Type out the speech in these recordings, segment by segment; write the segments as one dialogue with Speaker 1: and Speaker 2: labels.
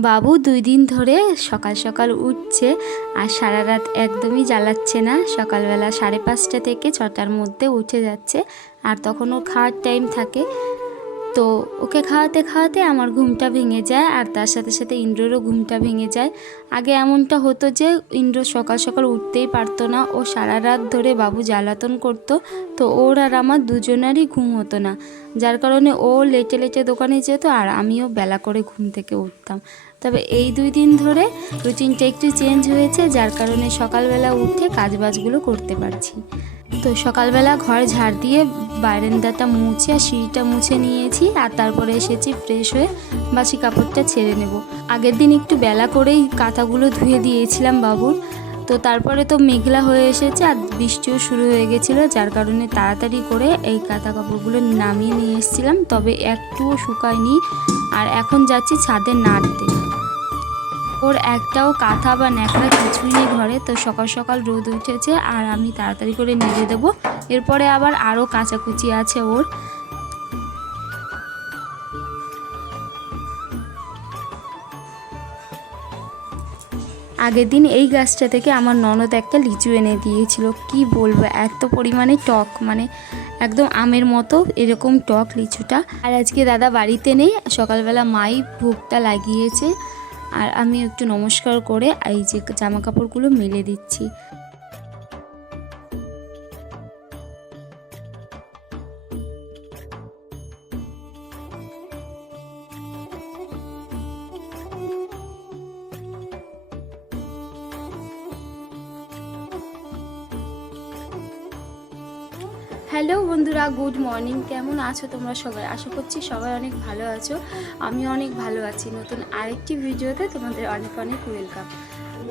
Speaker 1: বাবু দুই দিন ধরে সকাল সকাল উঠছে আর সারা রাত একদমই জ্বালাচ্ছে না। সকালবেলা সাড়ে পাঁচটা থেকে ছটার মধ্যে উঠে যাচ্ছে আর তখন খাওয়ার টাইম থাকে। তো ওকে খাওয়াতে খাওয়াতে আমার ঘুমটা ভেঙে যায় আর তার সাথে সাথে ইন্দ্ররও ঘুমটা ভেঙে যায়। আগে এমনটা হতো যে ইন্দ্র সকাল সকাল উঠতেই পারতো না। ও সারা রাত ধরে বাবু জ্বালাতন করতো। তো ওর আর আমার দুজনারই ঘুম হতো না। যার কারণে ও লেটে লেটে দোকানে যেত আর আমিও বেলা করে ঘুম থেকে উঠতাম। তবে এই দুই দিন ধরে রুটিনটা একটু চেঞ্জ হয়েছে, যার কারণে সকালবেলা উঠে কাজবাজগুলো করতে পারছি। তো সকালবেলা ঘর ঝাড় দিয়ে বারান্দাটা মুছে আর সিঁড়িটা মুছে নিয়েছি আর তারপরে এসেছি ফ্রেশ হয়ে বাসি কাপড়টা ছেড়ে নেব। আগের দিন একটু বেলা করেই কাঁথাগুলো ধুয়ে দিয়েছিলাম বাবুর। তো তারপরে তো মেঘলা হয়ে এসেছে আর বৃষ্টিও শুরু হয়ে গেছিল, যার কারণে তাড়াতাড়ি করে এই কাঁথা কাপড়গুলো নামিয়ে নিয়ে এসেছিলাম, তবে একটুও শুকায়নি। আর এখন যাচ্ছি ছাদে নাড়তে। ওর একটাও কাঁথা বা ন্যাকড়া কিছুই নেই ঘরে, তো সকাল সকাল রোদ উঠেছে আর আমি তাড়াতাড়ি করে নেড়ে দেবো। এরপরে আবার আরও কাচাকুচি আছে ওর। আগের দিন এই গাছটা থেকে আমার ননদ একটা লিচু এনে দিয়েছিল। কি বলব, এত পরিমাণে টক মানে একদম আমের মতো এরকম টক লিচুটা। আর আজকে দাদা বাড়িতে নেই, সকালবেলা মাই ভোগটা লাগিয়েছে। আর আমি একটু নমস্কার করে এই যে জামা কাপড়গুলো মেলে দিচ্ছি। হ্যালো বন্ধুরা, গুড মর্নিং। কেমন আছো তোমরা সবাই? আশা করছি সবাই অনেক ভালো আছো। আমি অনেক ভালো আছি। নতুন আরেকটি ভিডিওতে তোমাদের অনেক অনেক ওয়েলকাম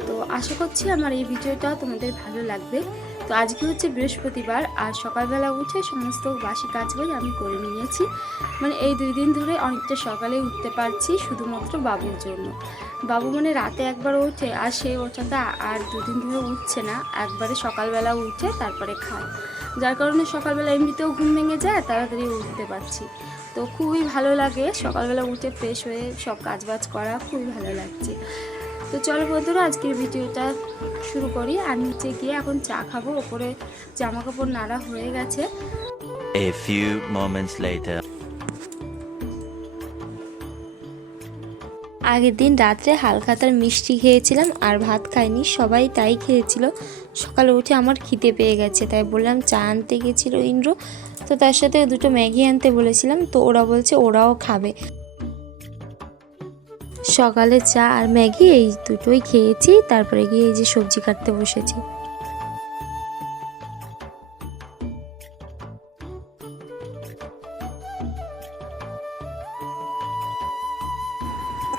Speaker 1: তো আশা করছি আমার এই ভিডিওটা তোমাদের ভালো লাগবে। তো আজকে হচ্ছে বৃহস্পতিবার আর সকালবেলা উঠে সমস্ত বাসি কাজবাজ আমি করে নিয়েছি। মানে এই দুই দিন ধরে অনেকটা সকালে উঠতে পারছি শুধুমাত্র বাবুর জন্য। বাবু মানে রাতে একবার ওঠে আর সেই ওঠাটা আর দুদিন ধরে উঠছে না। একবারে সকালবেলা উঠে তারপরে খায়। যার কারণে সকালবেলা এমনিতেও ঘুম ভেঙে যায়, তাড়াতাড়ি উঠতে পারছি। তো খুবই ভালো লাগে সকালবেলা উঠে ফ্রেশ হয়ে সব কাজবাজ করা, খুবই ভালো লাগছে। তো চলো বন্ধুরা আজকের ভিডিওটা শুরু করি। আর নিচে গিয়ে এখন চা খাব ওপরে জামা কাপড় নাড়া হয়ে গেছে।
Speaker 2: A few moments later.
Speaker 1: আগের দিন রাত্রে হালখাতার মিষ্টি খেয়েছিলাম আর ভাত খাইনি সবাই তাই খেয়েছিল। সকালে উঠে আমার খিদে পেয়ে গেছে তাই বললাম চা আনতে গেছিল ইন্দ্র। তো তার সাথে দুটো ম্যাগি আনতে বলেছিলাম তো ওরা বলছে ওরাও খাবে। সকালে চা আর ম্যাগি এই দুটোই খেয়েছি, তারপরে গিয়ে এই যে সবজি কাটতে বসেছি।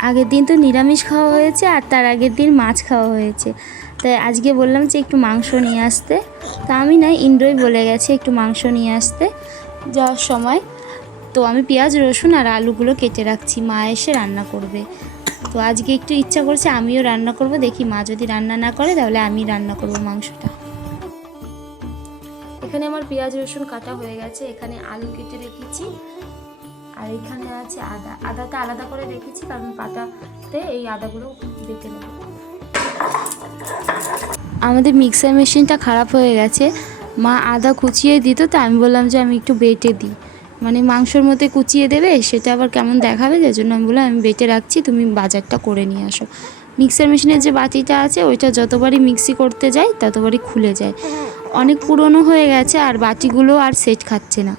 Speaker 1: আগের দিন তো নিরামিষ খাওয়া হয়েছে আর তার আগের দিন মাছ খাওয়া হয়েছে। তাই আজকে বললাম যে একটু মাংস নিয়ে আসতে। তা আমি না, ইন্দ্রই বলে গেছে একটু মাংস নিয়ে আসতে। যাওয়ার সময় তো আমি পেঁয়াজ, রসুন আর আলুগুলো কেটে রাখছি। মা এসে রান্না করবে। তো আজকে একটু ইচ্ছা করছে, আমিও রান্না করব। দেখি মা যদি রান্না না করে, তাহলে আমি রান্না করব মাংসটা। এখানে আমার পেঁয়াজ, রসুন কাটা হয়ে গেছে। এখানে আলু কেটে রেখেছি। আর এখানে আছে আদা। আদাটা আলাদা করে রেখেছি, কারণ পাতাতে এই আদাগুলো বেটে নেব। আমাদের মিক্সার মেশিনটা খারাপ হয়ে গেছে। মা আদা কুচিয়ে দিত, তো আমি বললাম যে আমি একটু বেটে দিই। মানে মাংসর মধ্যে কুচিয়ে দেবে, সেটা আবার কেমন দেখাবে? যার জন্য আমি বললাম, আমি বেটে রাখছি, তুমি বাজারটা করে নিয়ে আসো। মিক্সার মেশিনের যে বাটিটা আছে, ওইটা যতবারই মিক্সি করতে যাই, ততবারই খুলে যায়। অনেক পুরনো হয়ে গেছে, আর বাটিগুলো আর সেট খাচ্ছে না।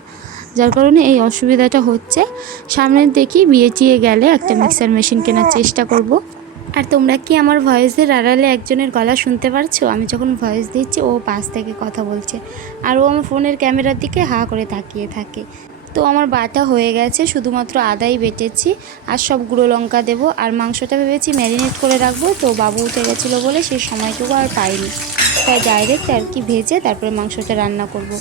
Speaker 1: যার কারণে এই অসুবিধাটা হচ্ছে। সামনে দেখি বিয়ে টিয়ে গেলে একটা মিক্সার মেশিন কেনার চেষ্টা করব। আর তোমরা কি আমার ভয়েসের আড়ালে একজনের গলা শুনতে পারছ? আমি যখন ভয়েস দিচ্ছি, ও পাশ থেকে কথা বলছে। আর ও আমার ফোনের ক্যামেরার দিকে হা করে তাকিয়ে থাকে। তো আমার বাটা হয়ে গেছে, শুধুমাত্র আদাই বেটেছি, আর সব গুঁড়ো লঙ্কা দেবো, আর মাংসটা ভেবেছি ম্যারিনেট করে রাখব, তো বাবু উঠে গেছিল বলে সেই সময়টুকু আর পাইনি তাই ডাইরেক্ট আর কি ভেজে তারপরে মাংসটা রান্না করব।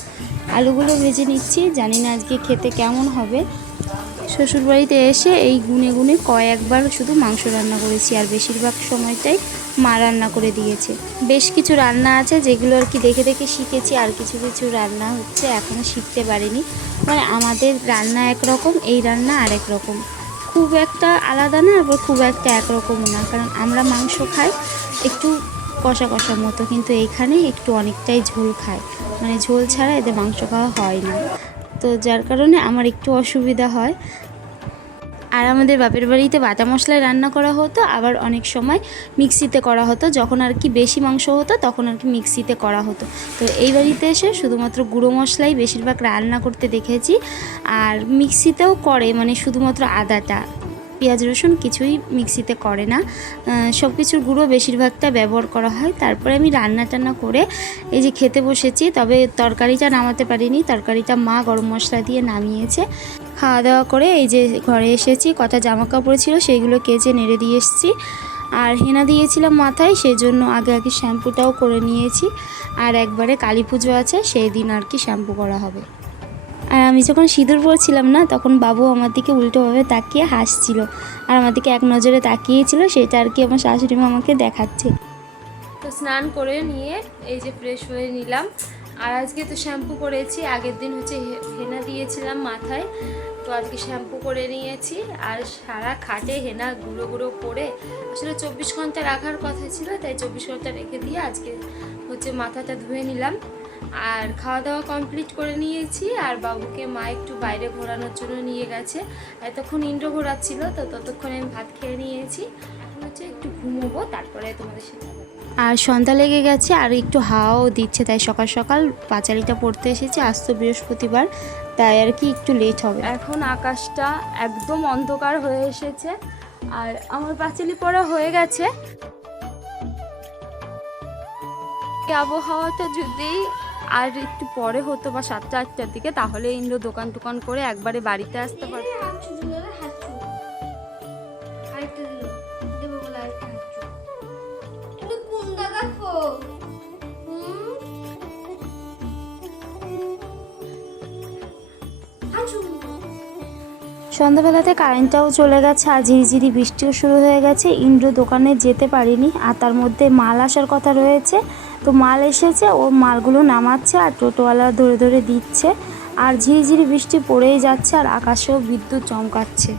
Speaker 1: আলুগুলো ভেজে নিচ্ছি, জানি না আজকে খেতে কেমন হবে শ্বশুরবাড়িতে এসে এই গুনে গুনে কয়েকবার শুধু মাংস রান্না করেছি, আর বেশিরভাগ সময়টাই মা রান্না করে দিয়েছে। বেশ কিছু রান্না আছে যেগুলো আর কি দেখে দেখে শিখেছি, আর কিছু কিছু রান্না হচ্ছে এখনও শিখতে পারিনি। মানে আমাদের রান্না একরকম, এই রান্না আরেক রকম। খুব একটা আলাদা না, আবার খুব একটা একরকমও না। কারণ আমরা মাংস খাই একটু কষা কষার মতো, কিন্তু এইখানে একটু অনেকটাই ঝোল খায় মানে ঝোল ছাড়া এদের মাংস খাওয়া হয় না। তো যার কারণে আমার একটু অসুবিধা হয়। আর আমাদের বাপের বাড়িতে বাটা মশলায় রান্না করা হতো, আবার অনেক সময় মিক্সিতে করা হতো। যখন আর কি বেশি মাংস হতো, তখন আর কি মিক্সিতে করা হতো। তো এই বাড়িতে এসে শুধুমাত্র গুঁড়ো মশলাই বেশিরভাগ রান্না করতে দেখেছি। আর মিক্সিতেও করে মানে শুধুমাত্র আদাটা। পেঁয়াজ রসুন কিছুই মিক্সিতে করে না। সব কিছুর গুঁড়ো বেশিরভাগটা ব্যবহার করা হয়। তারপরে আমি রান্না টান্না করে এই যে খেতে বসেছি, তবে তরকারিটা নামাতে পারিনি। তরকারিটা মা গরম মশলা দিয়ে নামিয়েছে। খাওয়া দাওয়া করে এই যে ঘরে এসেছি, কটা জামা কাপড় ছিল সেইগুলো কেচে নেড়ে দিয়ে এসেছি। আর হেনা দিয়েছিলাম মাথায় সেই জন্য আগে আগে শ্যাম্পুটাও করে নিয়েছি। আর একবারে কালী পুজো আছে, সেই দিন আর কি শ্যাম্পু করা হবে। আর আমি যখন সিঁদুর পরছিলাম না, তখন বাবু আমার দিকে উল্টোভাবে তাকিয়ে হাসছিল। আর আমার দিকে এক নজরে তাকিয়েছিল, সেটা আর কি আমার শাশুড়ি মা আমাকে দেখাচ্ছে।
Speaker 3: তো স্নান করে নিয়ে এই যে ফ্রেশ হয়ে নিলাম। আর আজকে তো শ্যাম্পু করেছি, আগের দিন হচ্ছে হেনা দিয়েছিলাম মাথায়। তো আজকে শ্যাম্পু করে নিয়েছি, আর সারা খাটে হেনা গুঁড়ো গুঁড়ো করে। আসলে চব্বিশ ঘণ্টা রাখার কথা ছিল, তাই চব্বিশ ঘণ্টা রেখে দিয়ে আজকে হচ্ছে মাথাটা ধুয়ে নিলাম। আর খাওয়া দাওয়া কমপ্লিট করে নিয়েছি আর বাবুকে মা একটু বাইরে ঘোরানোর জন্য নিয়ে গেছে। এতক্ষণ ইন্ডো ঘোরাচ্ছিল তো ততক্ষণে আমি ভাত খেয়ে নিয়েছি। এখন হচ্ছে একটু ঘুমোবো তারপরে তোমাদের সাথে
Speaker 1: আর সন্ধ্যা লেগে গেছে আর একটু হাওয়াও দিচ্ছে তাই সকাল সকাল পাঁচালিটা পড়তে এসেছি আজ তো বৃহস্পতিবার তাই আর কি একটু লেট হবে।
Speaker 3: এখন আকাশটা একদম অন্ধকার হয়ে এসেছে আর আমার পাঁচালি পড়া হয়ে গেছে। আবহাওয়াটা যদি আর একটু পরে হতো বা সাতটা আটটার দিকে তাহলে ইন্দ্র দোকান টোকান করে একবারে বাড়িতে আসতে পারতো।
Speaker 1: সন্ধ্যাবেলাতে কারেন্টটাও চলে গেছে আর ঝিরিঝিরি বৃষ্টিও শুরু হয়ে গেছে। ইন্দ্র দোকানে যেতে পারিনি আর তার মধ্যে মাল আসার কথা রয়েছে। তো মাল এসেছে, ও মালগুলো নামাচ্ছে আর টোটোওয়ালা ধরে ধরে দিচ্ছে। আর ঝিরিঝিরি বৃষ্টি পড়েই যাচ্ছে আর আকাশেও বিদ্যুৎ চমকাচ্ছে।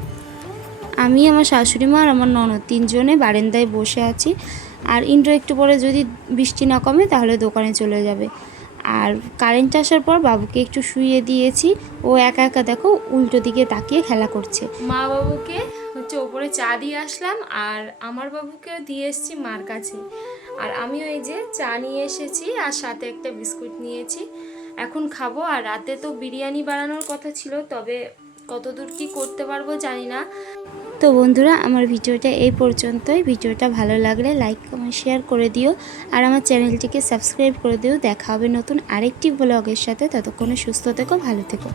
Speaker 1: আমি, আমার শাশুড়ি মা আর আমার ননদ তিনজনে বারেন্দায় বসে আছি। আর ইন্দ্র একটু পরে যদি বৃষ্টি না কমে তাহলে দোকানে চলে যাবে। আর কারেন্ট আসার পর বাবুকে একটু শুইয়ে দিয়েছি। ও একা একা দেখো উল্টো দিকে তাকিয়ে খেলা করছে।
Speaker 3: মা বাবুকে হচ্ছে ওপরে চা দিয়ে আসলাম আর আমার বাবুকে দিয়ে এসেছি মার কাছে। আর আমিও এই যে চা নিয়ে এসেছি আর সাথে একটা বিস্কুট নিয়েছি। এখন খাব আর রাতে তো বিরিয়ানি বানানোর কথা ছিল, তবে কতদূর কি করতে পারব জানি না।
Speaker 1: তো বন্ধুরা, আমার ভিডিওটা এই পর্যন্তই। ভিডিওটা ভালো লাগলে লাইক, কমেন্ট, শেয়ার করে দিও আর আমার চ্যানেলটিকে সাবস্ক্রাইব করে দিও। দেখা হবে নতুন আরেকটি ব্লগের সাথে। ততক্ষণে সুস্থ থেকো, ভালো থেকো।